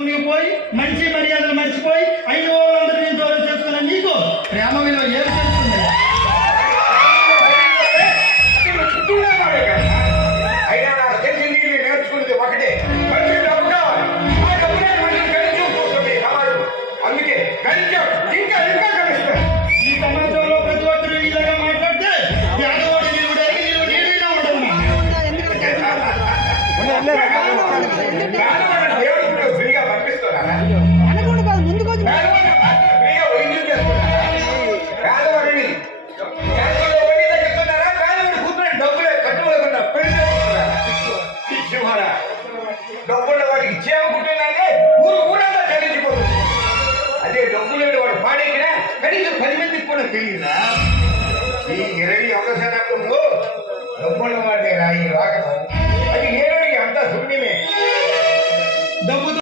పోయి మంచి మర్యాదలు మర్చిపోయి అయిన వాళ్ళందరినీ దూరం చేసుకున్న నీకు ప్రేమ విలువ ఏం తెలుస్తుంది? అయినా నాకు తెలిసింది మీరు నేర్చుకునేది ఒకటే, మంచి డబ్బు కావాలి. ఆ డబ్బునే మంచి గణించు చూస్తుంది సమాజం. అందుకే గణించం ఇంకా ఇంకా గణిస్తారు. ఈ సమాజంలో ప్రతి ఒక్కరు ఇలాగా మాట్లాడితే పేదవాడి నిలువడానికి నీవు నీడగా ఉండవు. దేవుడు కూడా ఫ్రీగా పంపిస్తున్నారా? ఫ్రీగా వైద్యం చేస్తున్నారా? పేదవాడిని వడ్డీ తగ్గిస్తున్నారా? పేదవాడి కూతురు డబ్బులే కట్టుకోలేకుండా పెళ్లి చేస్తున్నారా? డబ్బున్న వాడికి చేకుంటుందంటే ఊరు ఊరంతా చెల్లించిపోతుంది. అదే డబ్బు లేని వాడు పాడేకినా కనీసం 10 మందికి కూడా తెలియదా? ఈ 21వ శతాబ్దంలో డబ్బున్న వాడే రా ఈ రాక